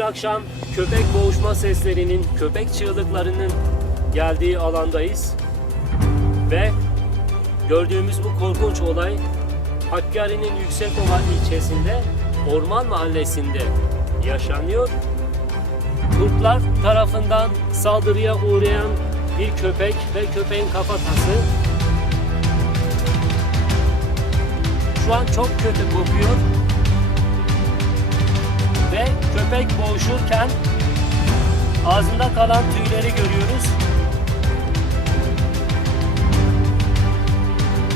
akşam köpek boğuşma seslerinin, köpek çığlıklarının geldiği alandayız. Ve gördüğümüz bu korkunç olay Hakkari'nin Yüksekova ilçesinde Orman Mahallesi'nde yaşanıyor. Kurtlar tarafından saldırıya uğrayan bir köpek ve köpeğin kafatası şu an çok kötü kokuyor köpek boğuşurken ağzında kalan tüyleri görüyoruz.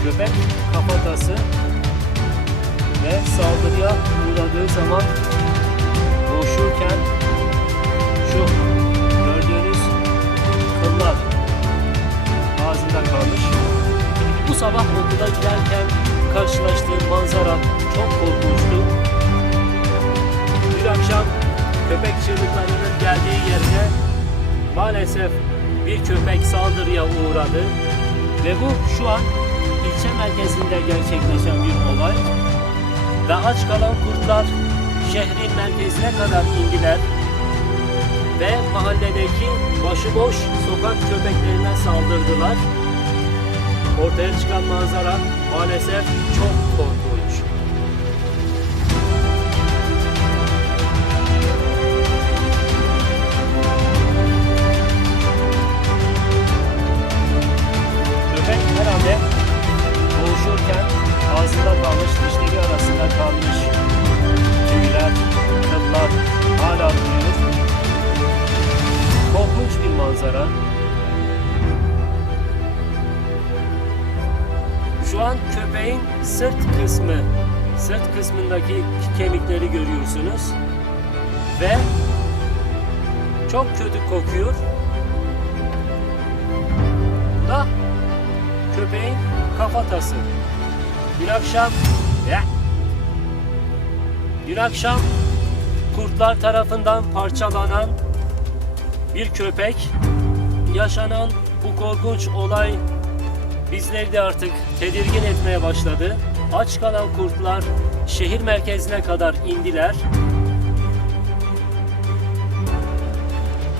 Köpek kafatası ve saldırıya uğradığı zaman boğuşurken şu gördüğünüz kıllar ağzında kalmış. Bu sabah okula giderken karşılaştığım manzara çok korkunçtu. Maalesef bir köpek saldırıya uğradı ve bu şu an ilçe merkezinde gerçekleşen bir olay ve aç kalan kurtlar şehrin merkezine kadar indiler ve mahalledeki başıboş sokak köpeklerine saldırdılar. Ortaya çıkan manzara maalesef çok korkunç. Bir manzara. Şu an köpeğin sırt kısmı, sırt kısmındaki kemikleri görüyorsunuz. Ve çok kötü kokuyor. Bu da köpeğin kafatası. Dün akşam! Dün akşam kurtlar tarafından parçalanan bir köpek yaşanan bu korkunç olay bizleri de artık tedirgin etmeye başladı. Aç kalan kurtlar şehir merkezine kadar indiler.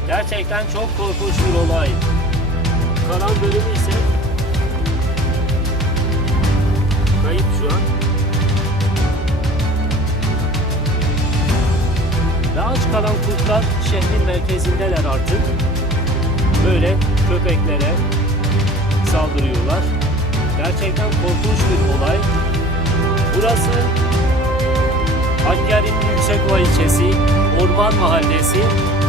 Gerçekten çok korkunç bir olay. Kalan bölümü ise kayıp şu an. Ve aç kalan kurtlar şehrin merkezindeler artık. Böyle köpeklere saldırıyorlar. Gerçekten korkunç bir olay. Burası Hakkari'nin Yüksekova ilçesi, Orman Mahallesi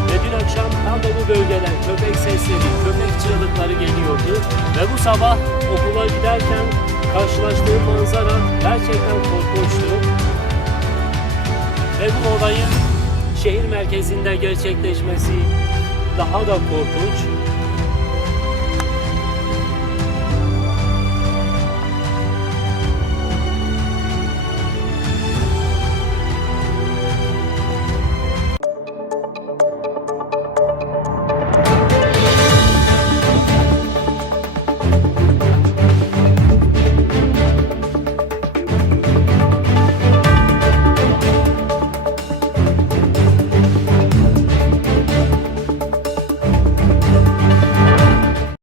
ve dün akşam tam da bu bölgeden köpek sesleri, köpek çığlıkları geliyordu. Ve bu sabah okula giderken karşılaştığım manzara gerçekten korkunçtu. Ve bu olayın şehir merkezinde gerçekleşmesi daha da korkunç.